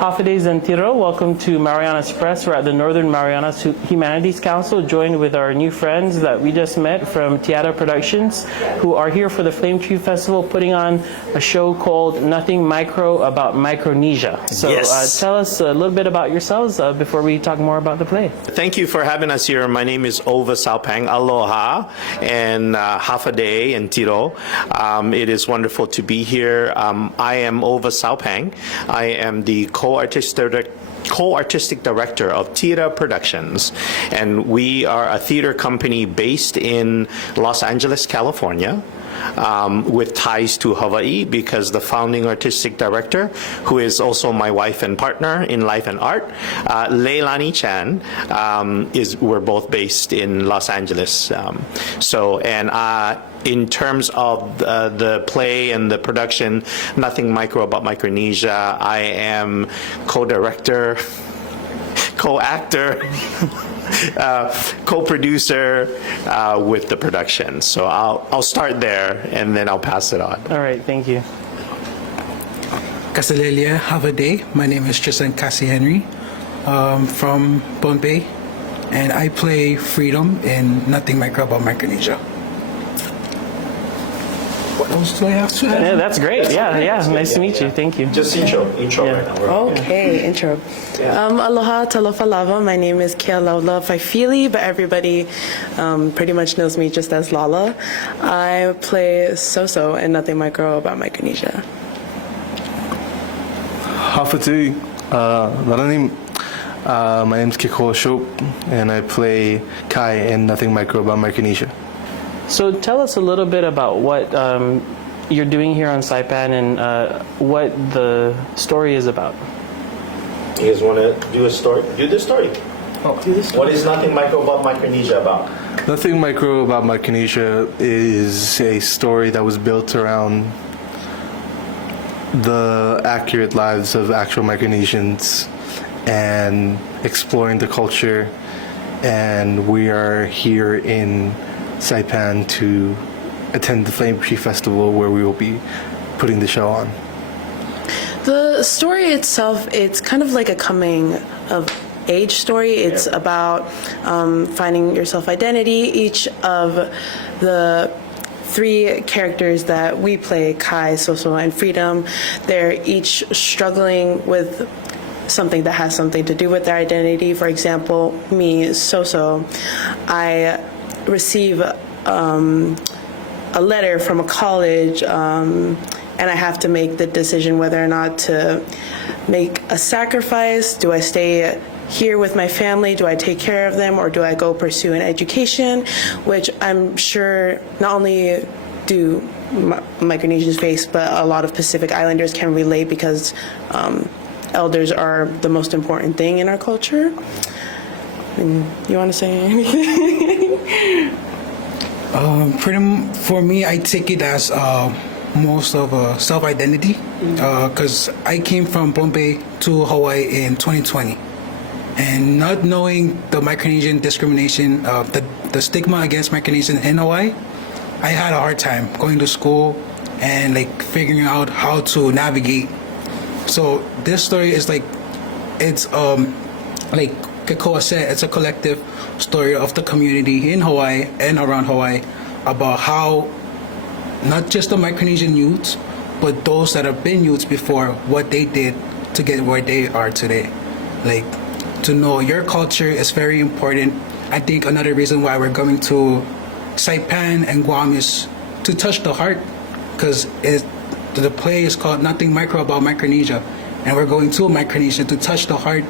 Hafidez and Tiro, welcome to Marianas Press. We're at the Northern Marianas Humanities Council, joined with our new friends that we just met from TeAda Productions, who are here for the Flame Tree Festival, putting on a show called Nothing Micro About Micronesia. So Yes. Tell us a little bit about yourselves before we talk more about the play. Thank you for having us here. My name is Ova Saupang. Aloha, and Hafade and Tiro. It is wonderful to be here. I am Ova Saupang. I am the co-artistic director of TeAda Productions, and we are a theater company based in Los Angeles, California, with ties to Hawaii, because the founding artistic director, who is also my wife and partner in life and art, Leilani Chan, we're both based in Los Angeles. In terms of the play and the production, Nothing Micro About Micronesia, I am co-director, co-actor, co-producer with the production. So I'll start there and then I'll pass it on. All right, thank you. Kasalelia, have a day. My name is Tristan Cassie Henry from Bombay, and I play Freedom in Nothing Micro About Micronesia. What else do I have to add? Yeah, that's great. Yeah, nice to meet you. Thank you. Just intro right now. Okay, intro. Aloha, talofa lava. My name is Kia Laula Faifili, but everybody pretty much knows me just as Lala. I play Soso in Nothing Micro About Micronesia. Hafatu, Lalanim. My name is Kiko Shop, and I play Kai in Nothing Micro About Micronesia. So tell us a little bit about what you're doing here on Saipan and what the story is about. You guys want to do a story? Do the story. What is Nothing Micro About Micronesia about? Nothing Micro About Micronesia is a story that was built around the accurate lives of actual Micronesians and exploring the culture. And we are here in Saipan to attend the Flame Tree Festival, where we will be putting the show on. The story itself, it's kind of like a coming of age story. It's about finding your self-identity. Each of the three characters that we play, Kai, Soso, and Freedom, they're each struggling with something that has something to do with their identity. For example, me, Soso, I receive a letter from a college, and I have to make the decision whether or not to make a sacrifice. Do I stay here with my family? Do I take care of them, or do I go pursue an education? Which I'm sure not only do Micronesians face, but a lot of Pacific Islanders can relate, because elders are the most important thing in our culture. And you want to say anything? For me, I take it as most of a self-identity, because I came from Bombay to Hawaii in 2020, and not knowing the Micronesian discrimination, the stigma against Micronesians in Hawaii, I had a hard time going to school and figuring out how to navigate. So this story is it's like Kekoa said, it's a collective story of the community in Hawaii and around Hawaii about how not just the Micronesian youths, but those that have been youths before, what they did to get where they are today. To know your culture is very important. I think another reason why we're going to Saipan and Guam is to touch the heart, because the play is called Nothing Micro About Micronesia, and we're going to Micronesia to touch the heart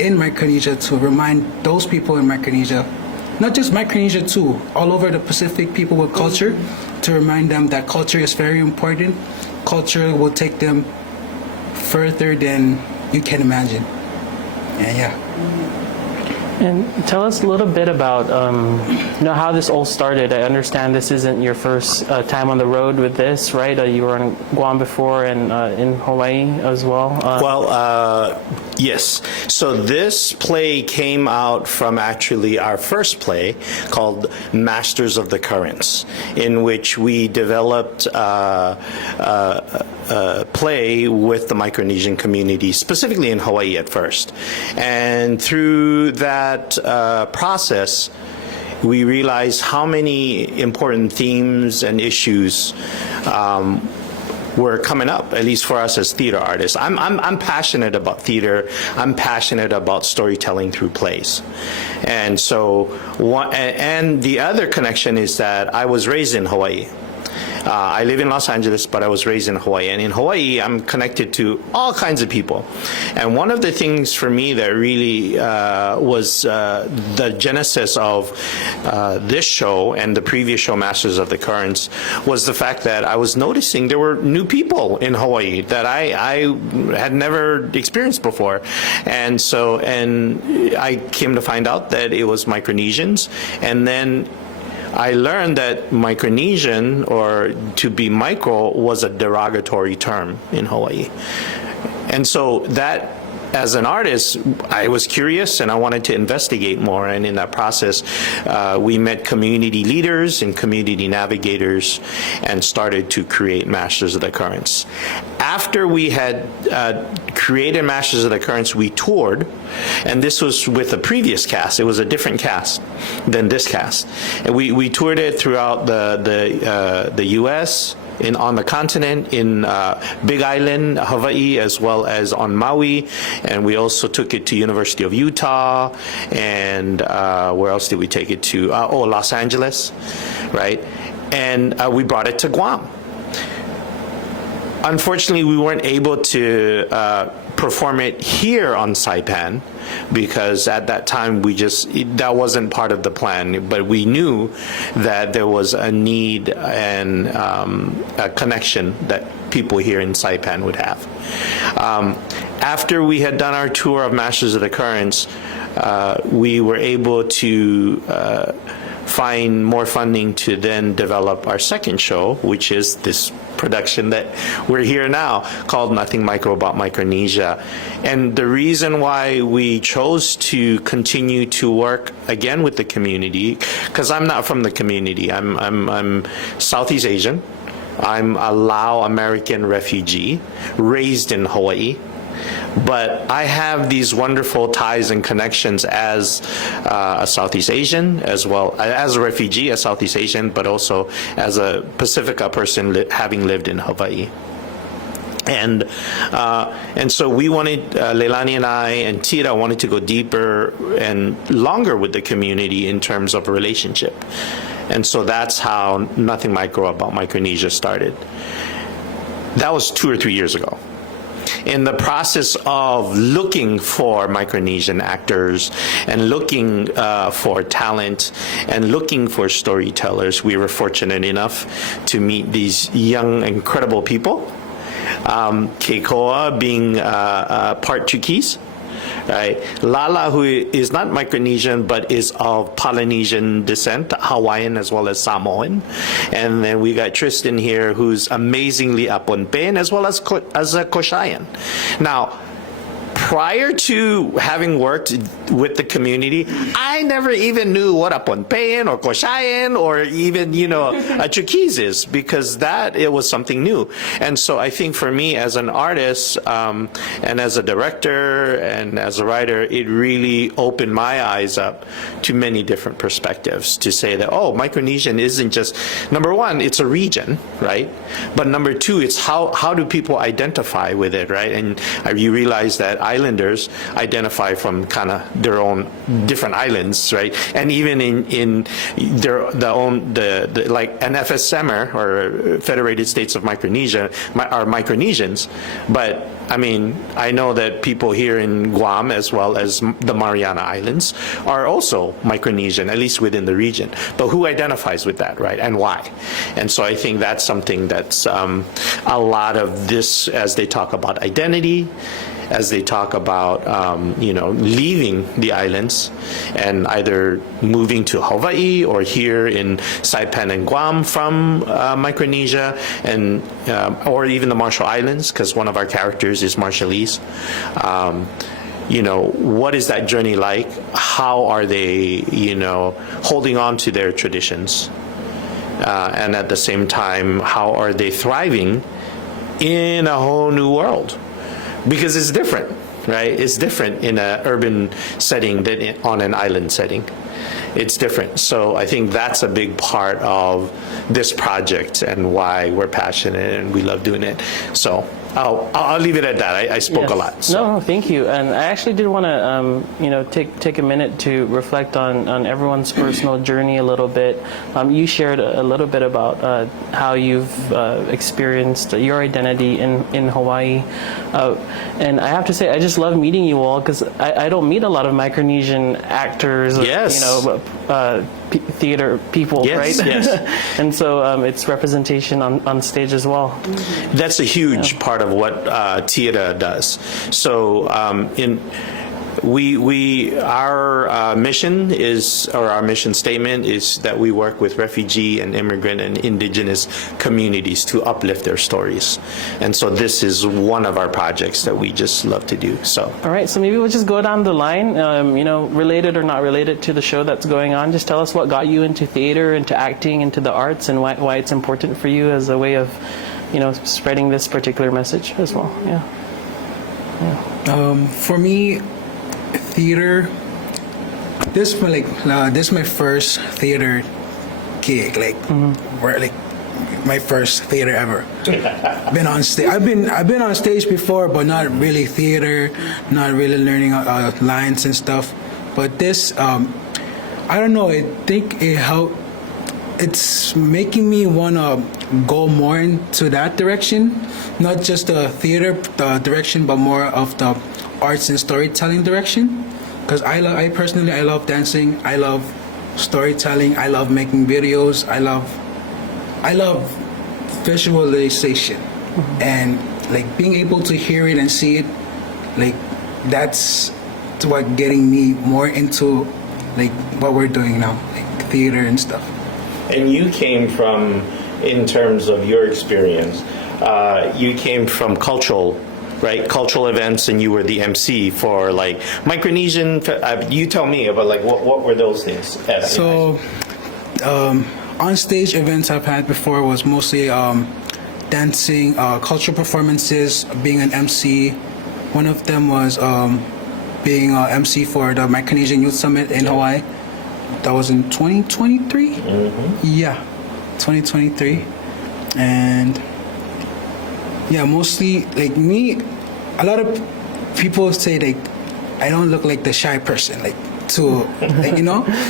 in Micronesia, to remind those people in Micronesia, not just Micronesia too, all over the Pacific, people with culture, to remind them that culture is very important. Culture will take them further than you can imagine. And And tell us a little bit about how this all started. I understand this isn't your first time on the road with this, right? You were in Guam before and in Hawaii as well. Yes. So this play came out from actually our first play called Masters of the Currents, in which we developed play with the Micronesian community, specifically in Hawaii at first. And through that process, we realized how many important themes and issues were coming up, at least for us as theater artists. I'm passionate about theater. I'm passionate about storytelling through plays. And so, and the other connection is that I was raised in Hawaii. I live in Los Angeles, but I was raised in Hawaii. And in Hawaii, I'm connected to all kinds of people. And one of the things for me that really was the genesis of this show and the previous show, Masters of the Currents, was the fact that I was noticing there were new people in Hawaii that I had never experienced before. And so, and I came to find out that it was Micronesians. And then I learned that Micronesian, or to be micro, was a derogatory term in Hawaii. And so that, as an artist, I was curious and I wanted to investigate more. And in that process, we met community leaders and community navigators and started to create Masters of the Currents. After we had created Masters of the Currents, we toured, and this was with a previous cast. It was a different cast than this cast. And we toured it throughout the U.S., on the continent, in Big Island, Hawaii, as well as on Maui, and we also took it to University of Utah, and where else did we take it to? Los Angeles, right? And we brought it to Guam. Unfortunately, we weren't able to perform it here on Saipan, because at that time that wasn't part of the plan, but we knew that there was a need and a connection that people here in Saipan would have. After we had done our tour of Masters of the Currents, we were able to find more funding to then develop our second show, which is this production that we're here now, called Nothing Micro About Micronesia. And the reason why we chose to continue to work again with the community, because I'm not from the community, I'm Southeast Asian, I'm a Lao American refugee raised in Hawaii. But I have these wonderful ties and connections as a Southeast Asian, as well as a refugee, a Southeast Asian, but also as a Pacifica person having lived in Hawaii. And so we wanted, Leilani and I and TeAda wanted to go deeper and longer with the community in terms of a relationship. And so that's how Nothing Micro About Micronesia started. That was 2 or 3 years ago. In the process of looking for Micronesian actors and looking for talent and looking for storytellers, we were fortunate enough to meet these young, incredible people. Keikoa being part Chuukese. Right. Lala, who is not Micronesian but is of Polynesian descent, Hawaiian as well as Samoan, and then we got Tristan here, who's amazingly Aponpean as well as a Koshayan. Now, prior to having worked with the community, I never even knew what a Pohnpeian or Koshayan or even, a Chuukese is, because it was something new. And so I think for me as an artist and as a director and as a writer, it really opened my eyes up to many different perspectives to say that, Micronesian isn't just, number one, it's a region, right? But number two, it's how do people identify with it, right? And you realize that islanders identify from kind of their own different islands, right? And even in their own like an FSMer or Federated States of Micronesia are Micronesians, but I mean, I know that people here in Guam as well as the Mariana Islands are also Micronesian, at least within the region. But who identifies with that, right? And why? And so I think that's something that's a lot of this, as they talk about identity as they talk about, leaving the islands and either moving to Hawaii or here in Saipan and Guam from Micronesia, and or even the Marshall Islands, because one of our characters is Marshallese. What is that journey like? How are they, holding on to their traditions? And at the same time, how are they thriving in a whole new world? Because it's different, right? It's different in an urban setting than on an island setting. It's different. So I think that's a big part of this project and why we're passionate and we love doing it. So I'll leave it at that. I spoke a lot. So. No, thank you. And I actually did want to, take a minute to reflect on everyone's personal journey a little bit. You shared a little bit about how you've experienced your identity in Hawaii. And I have to say, I just love meeting you all, because I don't meet a lot of Micronesian actors, yes. Theater people, yes, right? Yes. And so it's representation on stage as well. That's a huge part of what TeAda does. So our mission is, or our mission statement is, that we work with refugee and immigrant and indigenous communities to uplift their stories. And so this is one of our projects that we just love to do. So. All right, so maybe we'll just go down the line, related or not related to the show that's going on. Just tell us what got you into theater, into acting, into the arts, and why it's important for you as a way of, spreading this particular message as well. Yeah. For me, theater, this is my first theater gig, my first theater ever. Been on stage. I've been on stage before, but not really theater, not really learning lines and stuff. But this, I don't know. I think it helped. It's making me want to go more into that direction, not just the theater direction, but more of the arts and storytelling direction. Because I personally love dancing. I love storytelling. I love making videos. I love visualization, and being able to hear it and see it, that's what getting me more into what we're doing now, theater and stuff. And you came from, in terms of your experience, you came from cultural events, and you were the MC for Micronesian. You tell me about what were those things? So, on stage events I've had before was mostly dancing, cultural performances, being an MC. One of them was being an MC for the Micronesian Youth Summit in Hawaii. That was in 2023. Mm-hmm. Yeah, 2023, and yeah, mostly me. A lot of people say I don't look like the shy person, but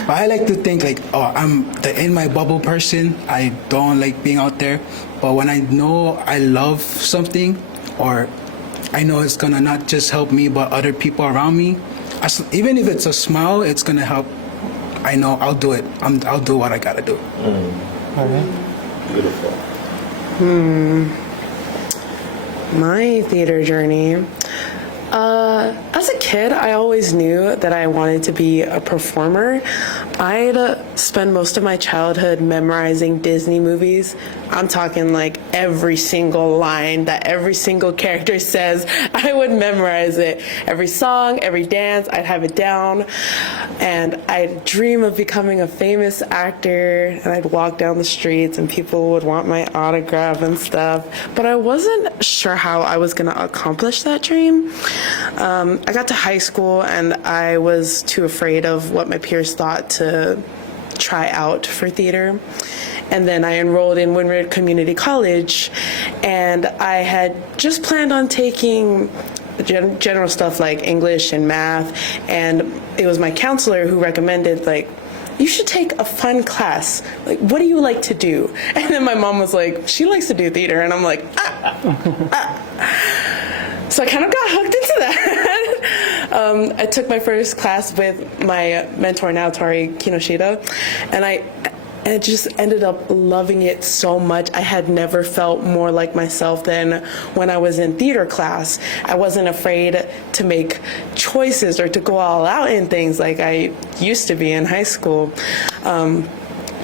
I like to think I'm the in my bubble person. I don't like being out there, but when I know I love something, or I know it's gonna not just help me but other people around me, even if it's a smile, it's gonna help. I know I'll do it. I'll do what I gotta do. Beautiful. My theater journey. As a kid, I always knew that I wanted to be a performer. I'd spend most of my childhood memorizing Disney movies. I'm talking every single line that every single character says, I would memorize it. Every song, every dance, I'd have it down. And I'd dream of becoming a famous actor, and I'd walk down the streets and people would want my autograph and stuff. But I wasn't sure how I was going to accomplish that dream. I got to high school and I was too afraid of what my peers thought to try out for theater. And then I enrolled in Windward Community College, and I had just planned on taking general stuff like English and math, and it was my counselor who recommended you should take a fun class. What do you like to do? And then my mom was like, she likes to do theater, and I'm like, So I kind of got hooked into that. I took my first class with my mentor now, Tori Kinoshita, and and I just ended up loving it so much. I had never felt more like myself than when I was in theater class. I wasn't afraid to make choices or to go all out in things like I used to be in high school.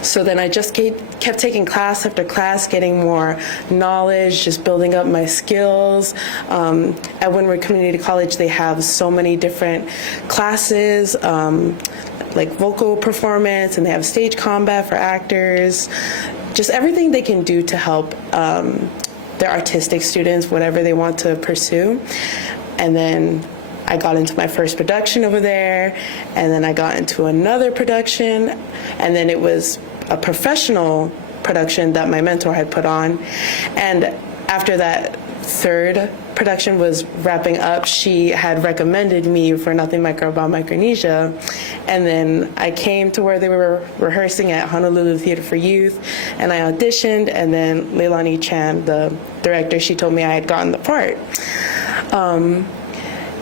So then I just kept taking class after class, getting more knowledge, just building up my skills. At Windward Community College, they have so many different classes, like vocal performance, and they have stage combat for actors, just everything they can do to help their artistic students, whatever they want to pursue. And then I got into my first production over there, and then I got into another production, and then it was a professional production that my mentor had put on. And after that third production was wrapping up, she had recommended me for Nothing Micro About Micronesia. And then I came to where they were rehearsing at Honolulu Theater for Youth, and I auditioned, and then Leilani Chan, the director, she told me I had gotten the part.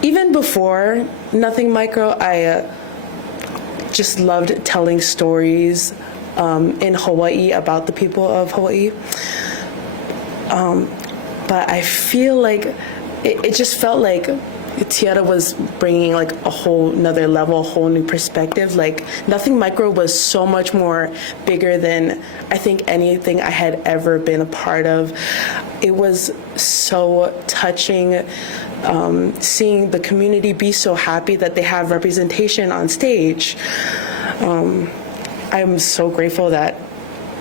Even before Nothing Micro, I just loved telling stories in Hawaii about the people of Hawaii. But I feel like it just felt like TeAda was bringing like a whole nother level, a whole new perspective. Like Nothing Micro was so much more bigger than I think anything I had ever been a part of. It was so touching, seeing the community be so happy that they have representation on stage. I'm so grateful that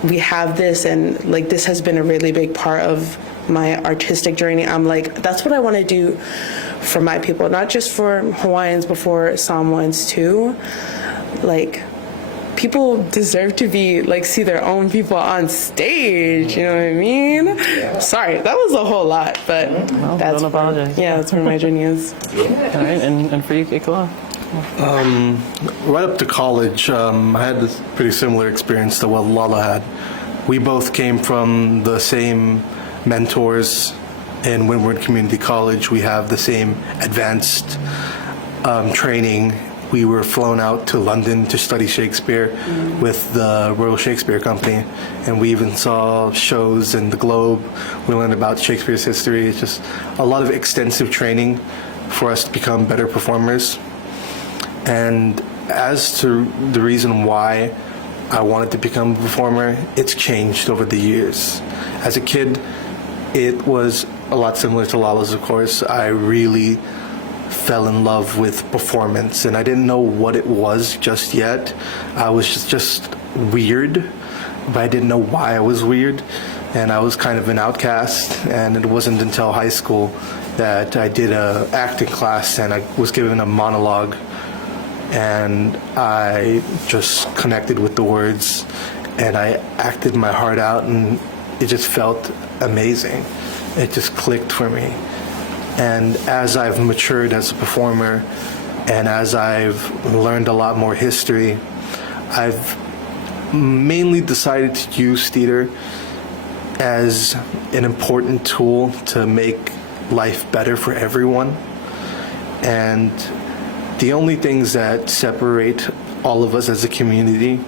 we have this, and like this has been a really big part of my artistic journey. I'm like, that's what I want to do for my people, not just for Hawaiians, but for Samoans too. Like, people deserve to be like see their own people on stage. You know what I mean? Yeah. Sorry, that was a whole lot, but that's don't apologize. That's where my journey is. All right, and for you, Keikoa? Right up to college, I had a pretty similar experience to what Lala had. We both came from the same mentors in Windward Community College. We have the same advanced training. We were flown out to London to study Shakespeare with the Royal Shakespeare Company, and we even saw shows in the Globe. We learned about Shakespeare's history. It's just a lot of extensive training for us to become better performers. And as to the reason why I wanted to become a performer, it's changed over the years. As a kid, it was a lot similar to Lala's, of course. I really fell in love with performance, and I didn't know what it was just yet. I was just weird, but I didn't know why I was weird, and I was kind of an outcast. And it wasn't until high school that I did a acting class, and I was given a monologue, and I just connected with the words, and I acted my heart out, and it just felt amazing. It just clicked for me. And as I've matured as a performer, and as I've learned a lot more history, I've mainly decided to use theater as an important tool to make life better for everyone. And the only things that separate all of us as a community,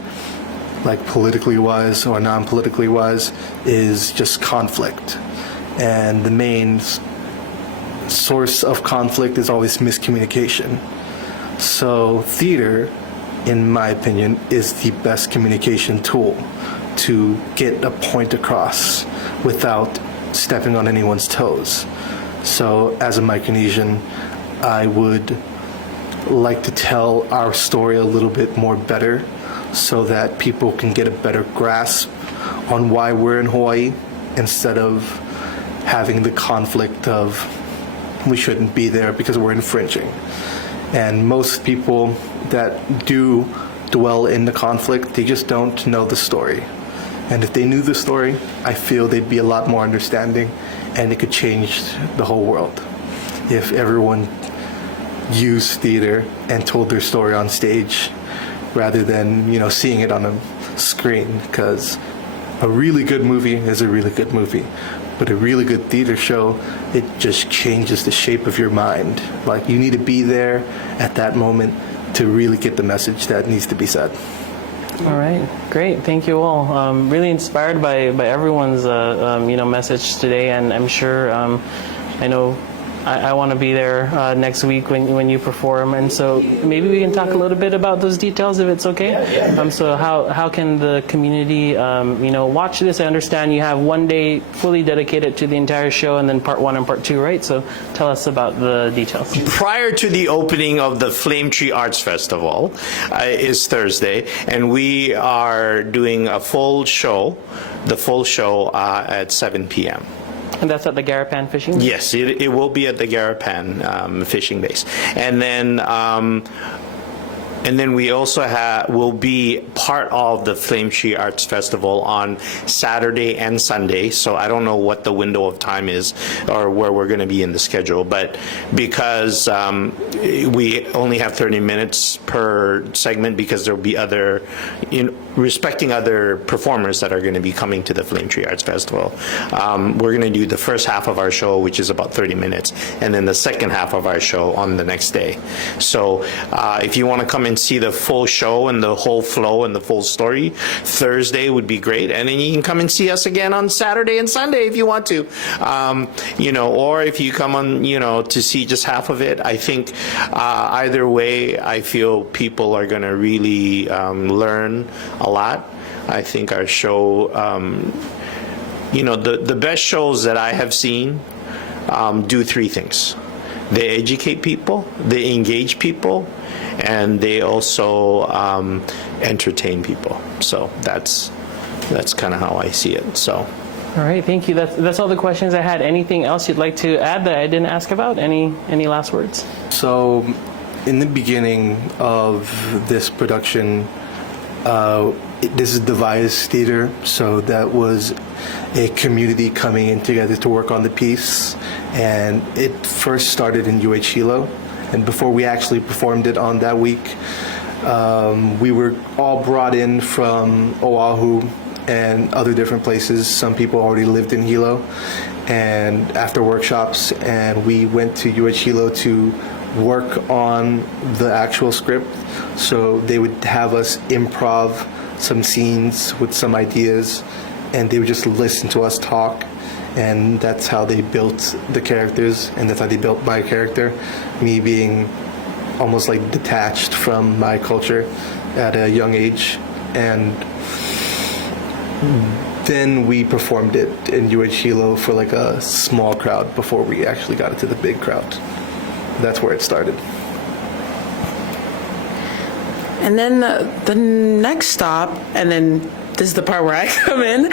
like politically wise or non-politically wise, is just conflict. And the main source of conflict is always miscommunication. So theater, in my opinion, is the best communication tool to get a point across without stepping on anyone's toes. So as a Micronesian, I would like to tell our story a little bit more better so that people can get a better grasp on why we're in Hawaii, instead of having the conflict of we shouldn't be there because we're infringing. And most people that do dwell in the conflict, they just don't know the story. And if they knew the story, I feel they'd be a lot more understanding, and it could change the whole world if everyone used theater and told their story on stage rather than, seeing it on a screen. Because a really good movie is a really good movie, but a really good theater show, it just changes the shape of your mind. Like, you need to be there at that moment to really get the message that needs to be said. All right, great. Thank you all. Really inspired by everyone's message today, and I'm sure I know I want to be there next week when you perform, and so maybe we can talk a little bit about those details if it's okay. So how can the community watch this? I understand you have one day fully dedicated to the entire show, and then part 1 and part 2, right? So tell us about the details. Prior to the opening of the Flame Tree Arts Festival is Thursday, and we are doing the full show at 7 p.m. And that's at the Garapan Fishing Base? Yes, it will be at the Garapan Fishing Base. And then we also will be part of the Flame Tree Arts Festival on Saturday and Sunday. So I don't know what the window of time is or where we're going to be in the schedule. But because we only have 30 minutes per segment, because there will be other, respecting other performers that are going to be coming to the Flame Tree Arts Festival, we're going to do the first half of our show, which is about 30 minutes, and then the second half of our show on the next day. So if you want to come and see the full show and the whole flow and the full story, Thursday would be great. And then you can come and see us again on Saturday and Sunday if you want to. Or if you come on, to see just half of it. I think either way, I feel people are going to really learn a lot. I think our show, the best shows that I have seen do 3 things. They educate people, they engage people, and they also entertain people. So that's kind of how I see it. So. All right, thank you. That's all the questions I had. Anything else you'd like to add that I didn't ask about? Any last words? So, in the beginning of this production, this is Device Theater, so that was a community coming in together to work on the piece, and it first started in UH Hilo, and before we actually performed it on that week, we were all brought in from Oahu and other different places. Some people already lived in Hilo, and after workshops, and we went to UH Hilo to work on the actual script. So they would have us improv some scenes with some ideas, and they would just listen to us talk, and that's how they built the characters, and that's how they built my character, me being almost like detached from my culture at a young age. And then we performed it in UH Hilo for like a small crowd before we actually got it to the big crowd. That's where it started. And then the next stop, and then this is the part where I come in,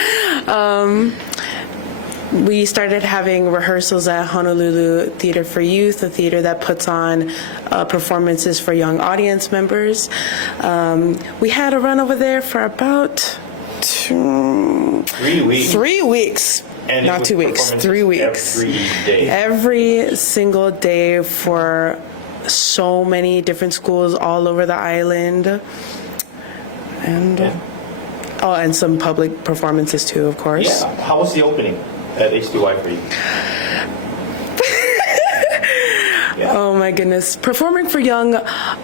we started having rehearsals at Honolulu Theater for Youth, a theater that puts on performances for young audience members. We had a run over there for about 3 weeks. 3 weeks. And not 2 weeks, 3 weeks. Every day. Every single day for so many different schools all over the island. And and some public performances too, of course. Yeah. How was the opening at HDY for you? Oh my goodness. Performing for young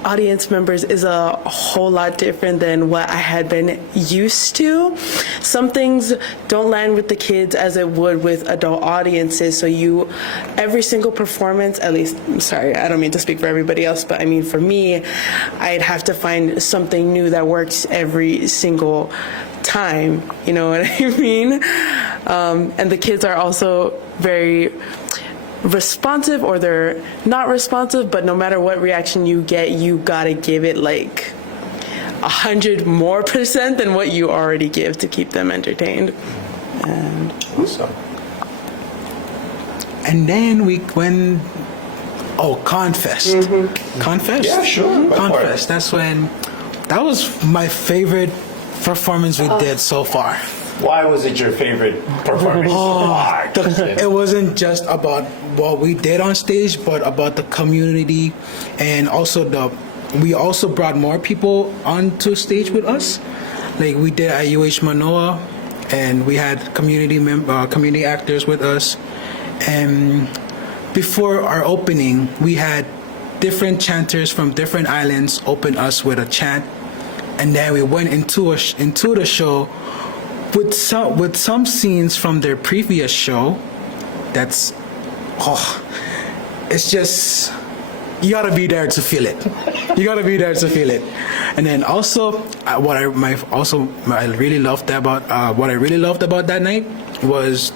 audience members is a whole lot different than what I had been used to. Some things don't land with the kids as it would with adult audiences. So every single performance, at least, I'm sorry, I don't mean to speak for everybody else, but I mean for me, I'd have to find something new that works every single time. You know what I mean? And the kids are also very responsive, or they're not responsive, but no matter what reaction you get, you gotta give it like 100% more than what you already give to keep them entertained. And Awesome. And then we went, Confest. Confest? Yeah, sure. Confest. That was my favorite performance we did so far. Why was it your favorite performance? It wasn't just about what we did on stage, but about the community, and also we also brought more people onto stage with us. Like we did at UH Manoa, and we had community actors with us. And before our opening, we had different chanters from different islands open us with a chant, and then we went into the show with some scenes from their previous show. That's it's just, you gotta be there to feel it. You gotta be there to feel it. And then also, what I really loved about that night was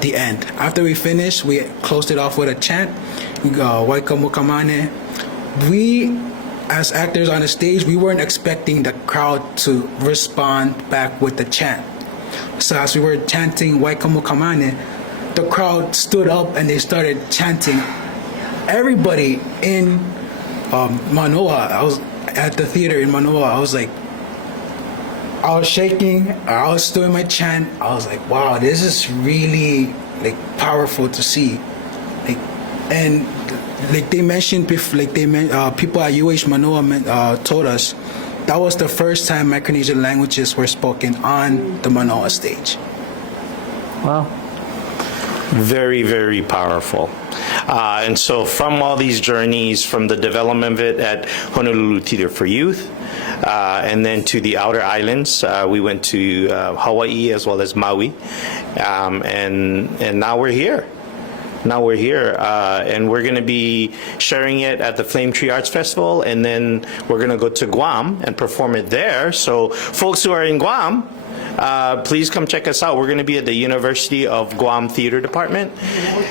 the end. After we finished, we closed it off with a chant. Waikamukamane. We, as actors on the stage, we weren't expecting the crowd to respond back with the chant. So as we were chanting Waikamukamane, the crowd stood up and they started chanting. Everybody in Manoa, I was at the theater in Manoa, I was shaking, I was doing my chant. I was like, wow, this is really like powerful to see. And they mentioned, people at UH Manoa told us that was the first time Micronesian languages were spoken on the Manoa stage. Wow. Very, very powerful. And so from all these journeys, from the development of it at Honolulu Theater for Youth, and then to the outer islands, we went to Hawaii as well as Maui, and now we're here. Now we're here, and we're going to be sharing it at the Flame Tree Arts Festival, and then we're going to go to Guam and perform it there. So folks who are in Guam, please come check us out. We're going to be at the University of Guam Theater Department,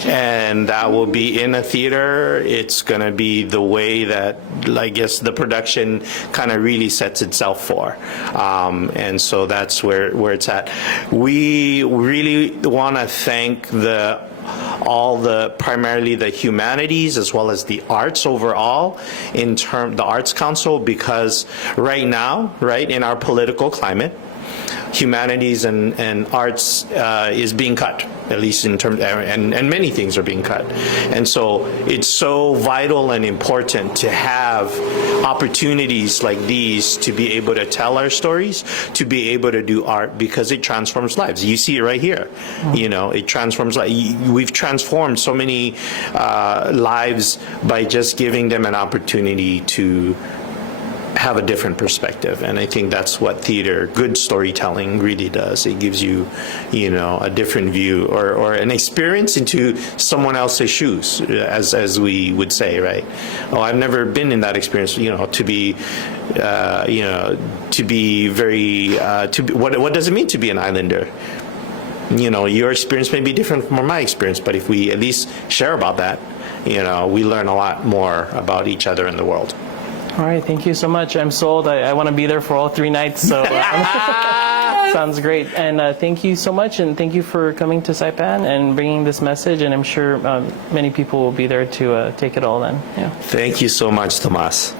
and that will be in a theater. It's going to be the way that, I guess, the production kind of really sets itself for. And so that's where it's at. We really want to thank primarily the humanities as well as the arts overall, the Arts Council, because right now, in our political climate, humanities and arts is being cut, at least in terms, and many things are being cut. And so it's so vital and important to have opportunities like these to be able to tell our stories, to be able to do art, because it transforms lives. You see it right here. You know, it transforms lives. We've transformed so many lives by just giving them an opportunity to have a different perspective. And I think that's what theater, good storytelling, really does. It gives you, a different view or an experience into someone else's shoes, as we would say, right? Oh, I've never been in that experience. To be very, what does it mean to be an islander? Your experience may be different from my experience, but if we at least share about that, we learn a lot more about each other in the world. All right, thank you so much. I'm sold. I want to be there for all 3 nights, so sounds great. And thank you so much, and thank you for coming to Saipan and bringing this message, and I'm sure many people will be there to take it all in. Yeah. Thank you so much, Tomas.